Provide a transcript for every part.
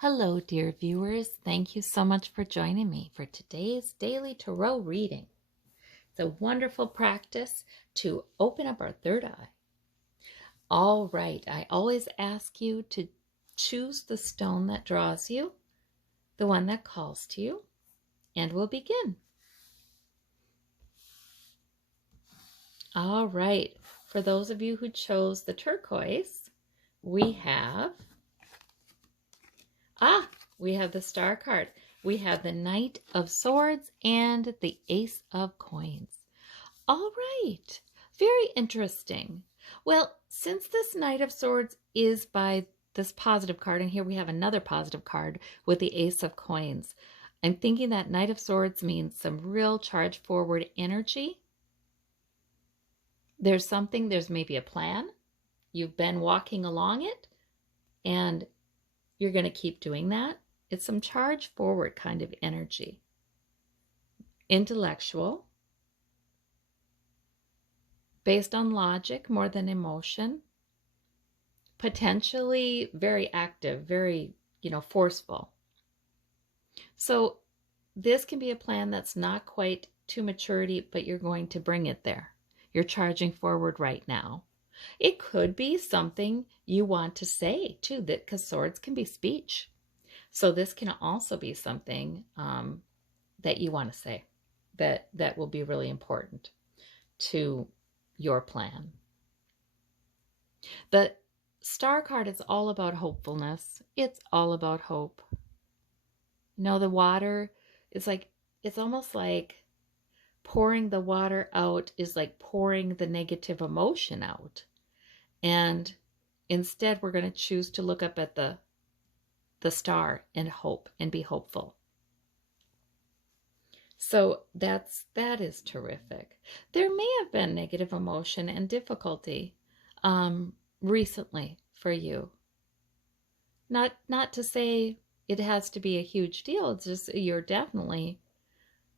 Hello, dear viewers. Thank you so much for joining me for today's daily tarot reading. It's a wonderful practice to open up our third eye. All right, I always ask you to choose the stone that draws you, the one that calls to you, and we'll begin. All right, for those of you who chose the turquoise, we have the Star card. We have the Knight of Swords and the Ace of Coins. All right, very interesting. Well, since this Knight of Swords is by this positive card, and here we have another positive card with the Ace of Coins, I'm thinking that Knight of Swords means some real charge forward energy. There's maybe a plan. You've been walking along it, and you're going to keep doing that. It's some charge forward kind of energy. Intellectual, based on logic more than emotion. Potentially very active, very, forceful. So this can be a plan that's not quite to maturity, but you're going to bring it there. You're charging forward right now. It could be something you want to say too, because swords can be speech. So this can also be something that you want to say that will be really important to your plan. The Star card is all about hopefulness. It's all about hope. The water is it's almost like pouring the water out is like pouring the negative emotion out. And instead, we're going to choose to look up at the star and hope and be hopeful. So that is terrific. There may have been negative emotion and difficulty recently for you. Not to say it has to be a huge deal. It's just you're definitely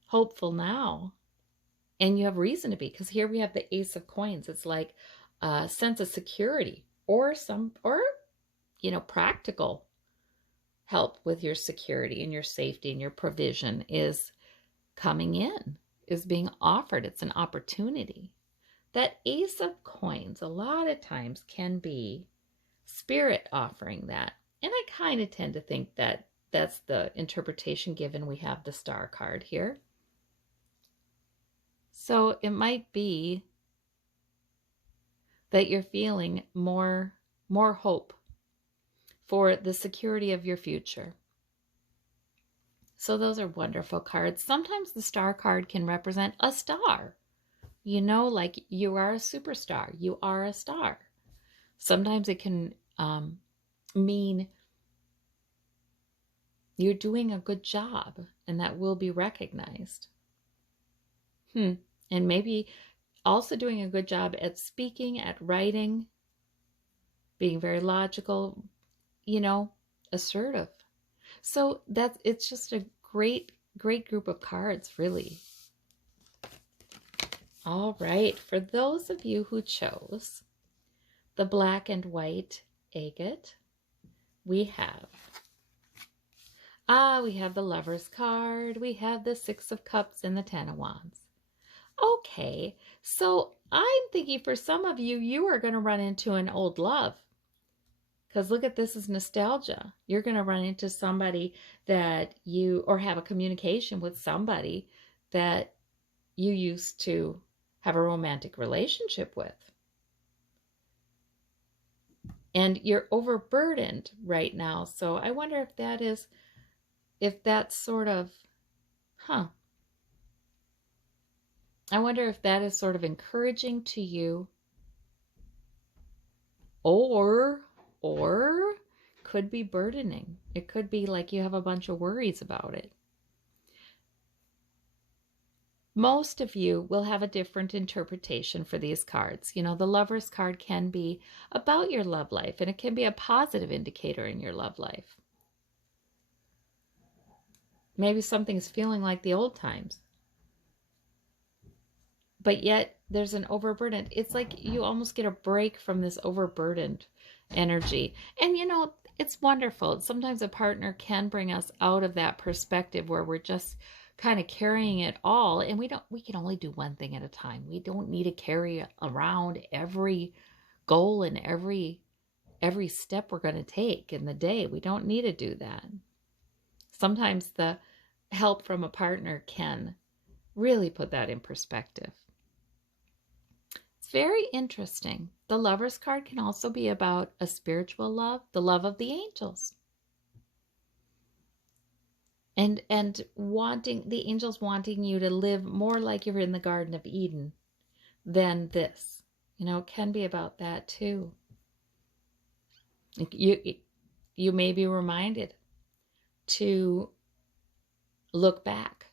hopeful now. And you have reason to be, because here we have the Ace of Coins. It's like a sense of security or practical help with your security and your safety and your provision is coming in, is being offered. It's an opportunity. That Ace of Coins a lot of times can be spirit offering that. And I kind of tend to think that that's the interpretation given we have the Star card here. So it might be that you're feeling more hope for the security of your future. So those are wonderful cards. Sometimes the Star card can represent a star. Like you are a superstar. You are a star. Sometimes it can mean you're doing a good job and that will be recognized. And maybe also doing a good job at speaking, at writing, being very logical, assertive. So it's just a great group of cards, really. All right, for those of you who chose the black and white agate, we have the Lover's card, we have the Six of Cups and the Ten of Wands. Okay, so I'm thinking for some of you, you are going to run into an old love. Because look at this as nostalgia. You're going to run into somebody or have a communication with somebody that you used to have a romantic relationship with. And you're overburdened right now. So I wonder if that's sort of, I wonder if that is sort of encouraging to you, or could be burdening. It could be like you have a bunch of worries about it. Most of you will have a different interpretation for these cards. The Lover's card can be about your love life, and it can be a positive indicator in your love life. Maybe something's feeling like the old times. But yet there's an overburden. It's like you almost get a break from this overburdened energy. And it's wonderful. Sometimes a partner can bring us out of that perspective where we're just kind of carrying it all, and we can only do one thing at a time. We don't need to carry around every goal and every step we're going to take in the day. We don't need to do that. Sometimes the help from a partner can really put that in perspective. It's very interesting. The Lover's card can also be about a spiritual love, the love of the angels. And wanting the angels wanting you to live more like you're in the Garden of Eden than this. It can be about that too. You may be reminded to look back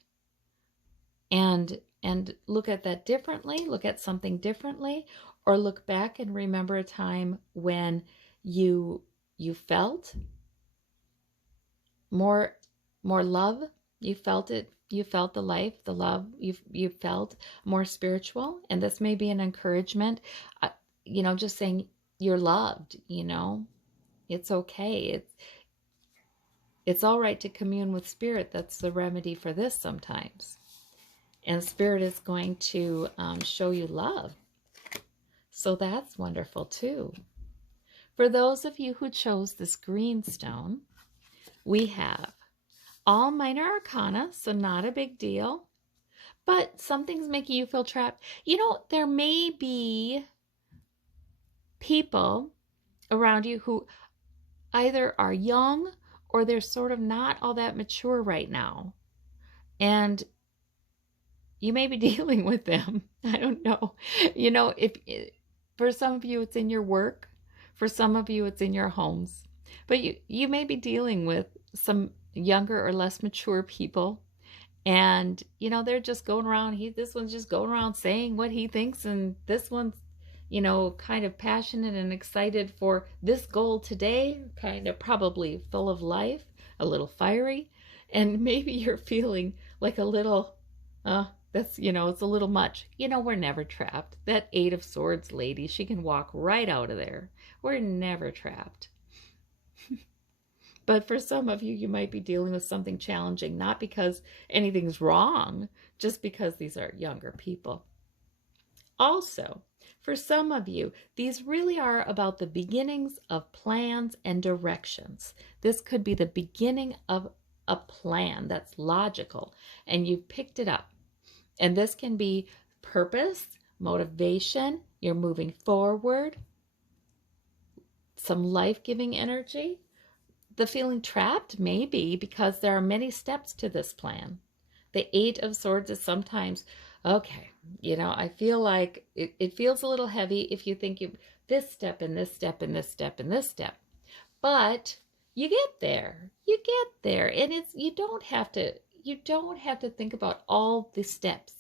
and look at that differently, look at something differently, or look back and remember a time when you felt more love. You felt it. You felt the life, the love. You felt more spiritual, and this may be an encouragement. Just saying you're loved. It's okay. It's all right to commune with Spirit. That's the remedy for this sometimes. And Spirit is going to show you love. So that's wonderful too. For those of you who chose this green stone, we have all minor arcana, so not a big deal. But something's making you feel trapped. There may be people around you who either are young or they're sort of not all that mature right now. And you may be dealing with them. I don't know. If for some of you it's in your work, for some of you it's in your homes, but you may be dealing with some younger or less mature people, and they're just going around. This one's just going around saying what he thinks, and this one's kind of passionate and excited for this goal today, kind of probably full of life, a little fiery, and maybe you're feeling like a little that's, it's a little much. We're never trapped. That 8 of Swords lady, she can walk right out of there. We're never trapped. But for some of you, you might be dealing with something challenging, not because anything's wrong, just because these are younger people. Also, for some of you, these really are about the beginnings of plans and directions. This could be the beginning of a plan that's logical, and you've picked it up. And this can be purpose, motivation, you're moving forward, some life-giving energy. The feeling trapped may be because there are many steps to this plan. The 8 of Swords is sometimes, okay, I feel like it feels a little heavy if you think you this step and this step and this step and this step. But you get there. And you don't have to think about all the steps.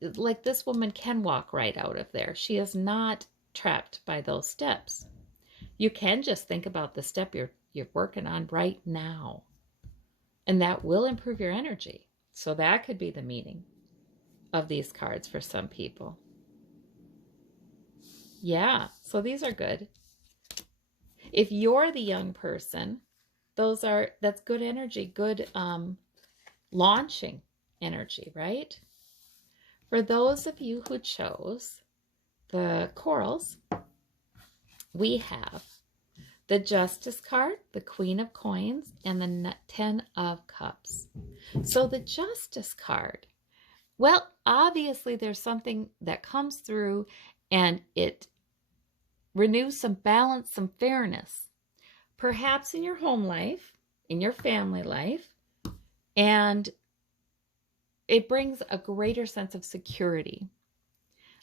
Like this woman can walk right out of there. She is not trapped by those steps. You can just think about the step you're working on right now. And that will improve your energy. So that could be the meaning of these cards for some people. Yeah, so these are good. If you're the young person, that's good energy, good launching energy, right? For those of you who chose the corals, we have the Justice card, the Queen of Coins, and the 10 of Cups. So the Justice card, well, obviously there's something that comes through and it renews some balance, some fairness, perhaps in your home life, in your family life, and it brings a greater sense of security.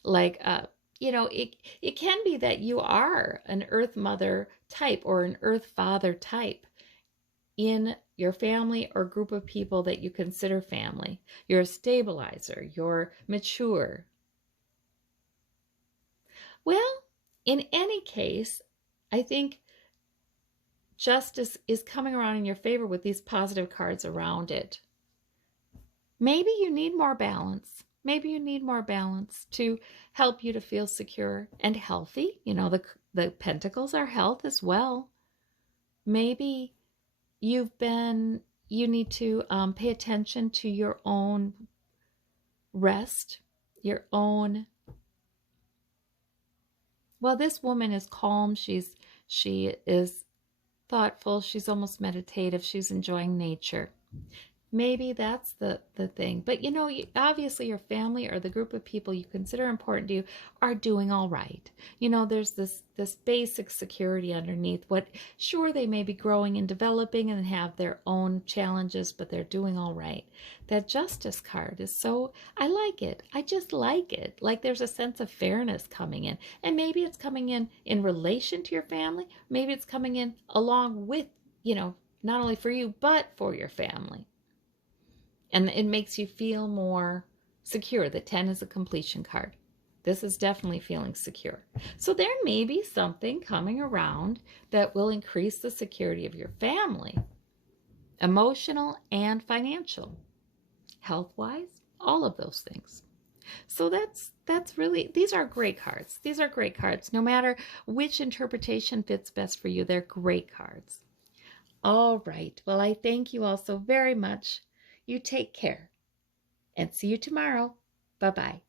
Like, it can be that you are an Earth Mother type or an Earth Father type in your family or group of people that you consider family. You're a stabilizer. You're mature. Well, in any case, I think justice is coming around in your favor with these positive cards around it. Maybe you need more balance. Maybe you need more balance to help you to feel secure and healthy. The pentacles are health as well. Maybe you need to pay attention to your own rest, your own. Well, this woman is calm. She is thoughtful. She's almost meditative. She's enjoying nature. Maybe that's the thing. But obviously your family or the group of people you consider important to you are doing all right. There's this basic security underneath what, sure, they may be growing and developing and have their own challenges, but they're doing all right. That Justice card is so, I like it. I just like it. Like there's a sense of fairness coming in. And maybe it's coming in relation to your family. Maybe it's coming in along with, not only for you, but for your family. And it makes you feel more secure. The 10 is a completion card. This is definitely feeling secure. So there may be something coming around that will increase the security of your family, emotional and financial, health-wise, all of those things. So that's really, these are great cards. These are great cards. No matter which interpretation fits best for you, they're great cards. All right. Well, I thank you all so very much. You take care and see you tomorrow. Bye-bye.